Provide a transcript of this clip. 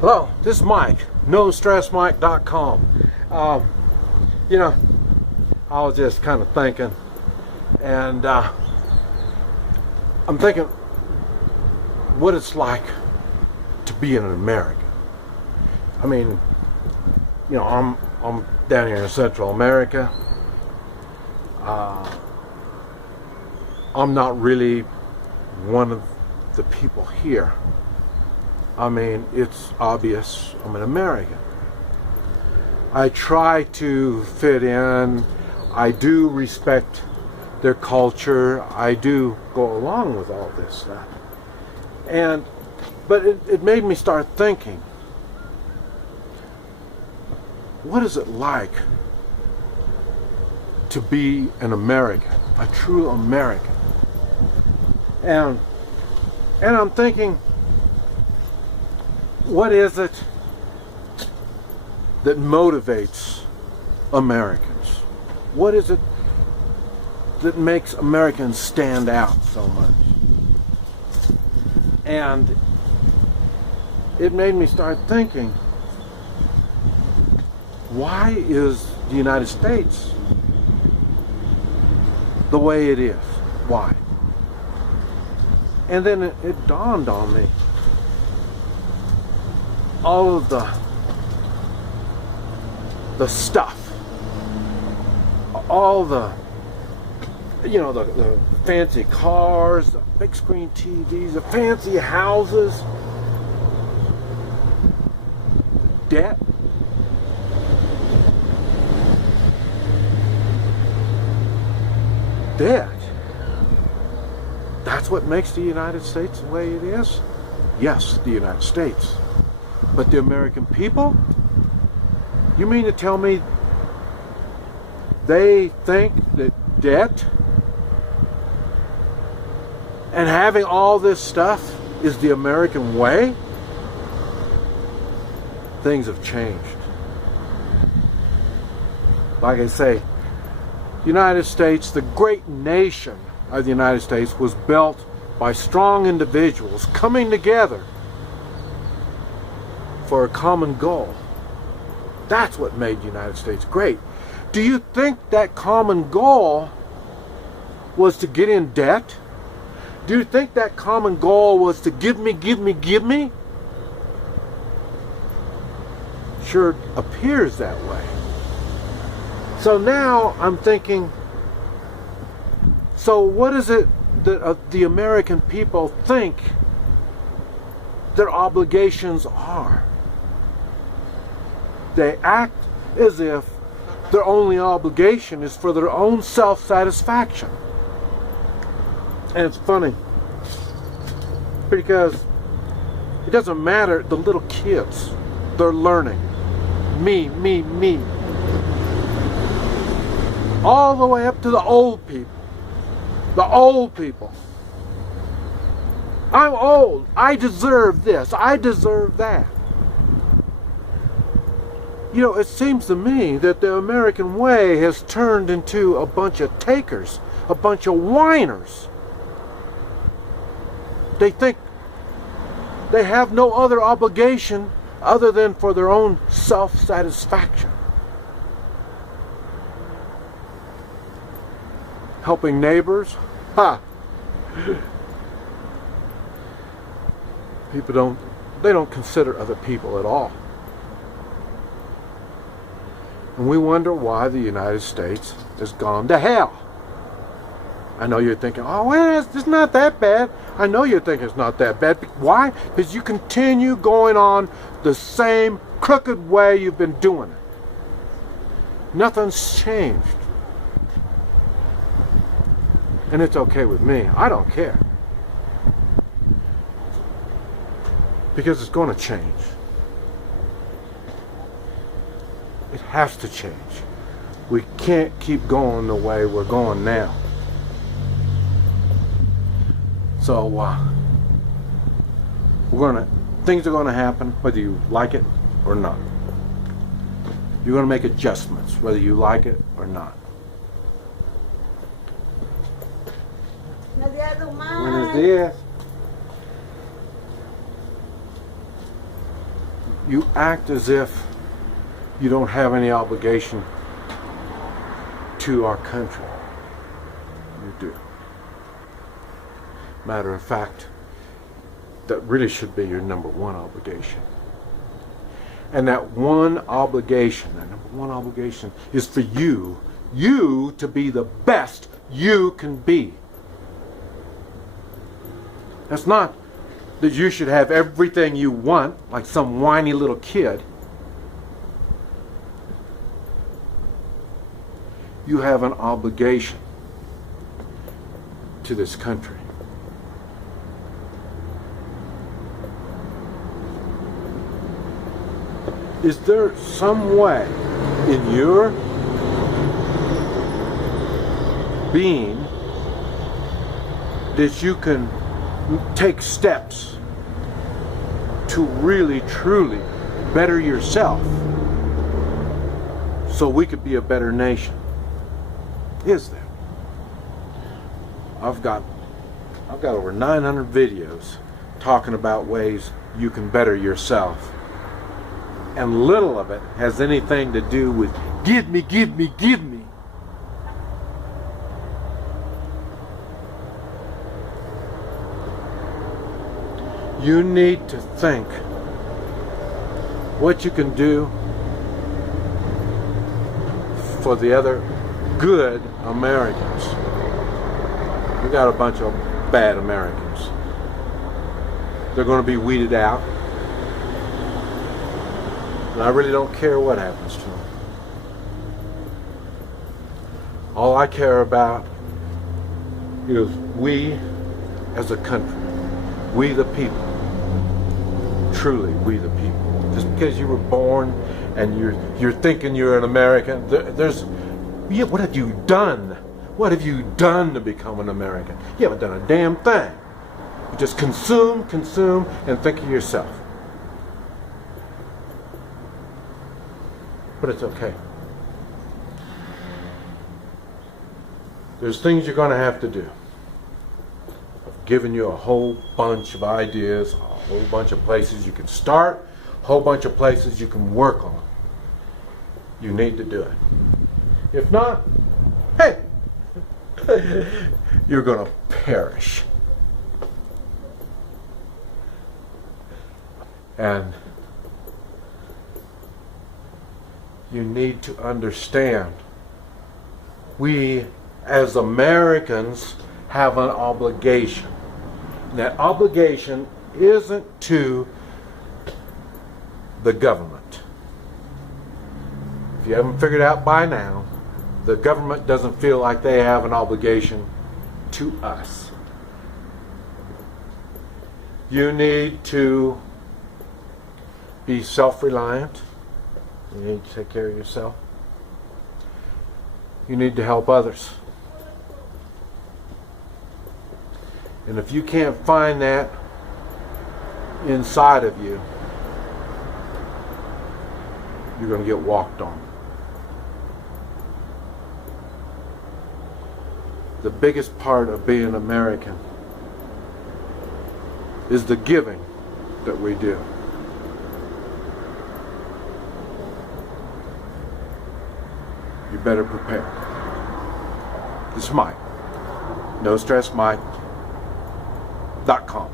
Hello, this is Mike, NoStressMike.com. You know, I was just kind of thinking, and I'm thinking what it's like to be an American. I mean, you know, I'm down here in Central America. I'm not really one of the people here. I mean, it's obvious I'm an American. I try to fit in. I do respect their culture. I do go along with all this stuff. But it made me start thinking, what is it like to be an American, a true American? And I'm thinking, what is it that motivates Americans? What is it that makes Americans stand out so much? And it made me start thinking, why is the United States the way it is? Why? And then it dawned on me, all of the stuff, all the, you know, the fancy cars, the big screen TVs, the fancy houses, debt. That's what makes the United States the way it is? Yes, the United States. But the American people? You mean to tell me they think that debt and having all this stuff is the American way? Things have changed. Like I say, the United States, the great nation of the United States, was built by strong individuals coming together for a common goal. That's what made the United States great. Do you think that common goal was to get in debt? Do you think that common goal was to give me? Sure appears that way. So now I'm thinking, so what is it that the American people think their obligations are? They act as if their only obligation is for their own self-satisfaction. And it's funny, because it doesn't matter, the little kids, they're learning. Me. All the way up to the old people. The old people. I'm old. I deserve this. I deserve that. You know, it seems to me that the American way has turned into a bunch of takers, a bunch of whiners. They think they have no other obligation other than for their own self-satisfaction. Helping neighbors? Ha! People don't consider other people at all. And we wonder why the United States has gone to hell. I know you're thinking, oh, well, it's not that bad. I know you're thinking it's not that bad. Why? Because you continue going on the same crooked way you've been doing it. Nothing's changed. And it's okay with me. I don't care. Because it's going to change. It has to change. We can't keep going the way we're going now. So things are gonna happen whether you like it or not. You're gonna make adjustments whether you like it or not. Buenos días. you act as if you don't have any obligation to our country. You do. Matter of fact, that really should be your number one obligation. And that one obligation, is for you to be the best you can be. That's not that you should have everything you want like some whiny little kid. You have an obligation to this country. Is there some way in your being that you can take steps to really, truly better yourself so we could be a better nation? Is there? I've got over 900 videos talking about ways you can better yourself. And little of it has anything to do with give me, give me, give me. You need to think what you can do for the other good Americans. We got a bunch of bad Americans. They're going to be weeded out. And I really don't care what happens to them. All I care about is we as a country, we the people, truly we the people. Just because you were born and you're thinking you're an American, what have you done? What have you done to become an American? You haven't done a damn thing. You just consume, and think of yourself. But it's okay. There's things you're going to have to do. I've given you a whole bunch of ideas, a whole bunch of places you can start, a whole bunch of places you can work on. You need to do it. If not, hey, you're going to perish. And you need to understand, we as Americans have an obligation. And that obligation isn't to the government. If you haven't figured out by now, the government doesn't feel like they have an obligation to us. You need to be self-reliant. You need to take care of yourself. You need to help others. And if you can't find that inside of you, you're going to get walked on. The biggest part of being American is the giving that we do. You better prepare. This is Mike. NoStressMike.com.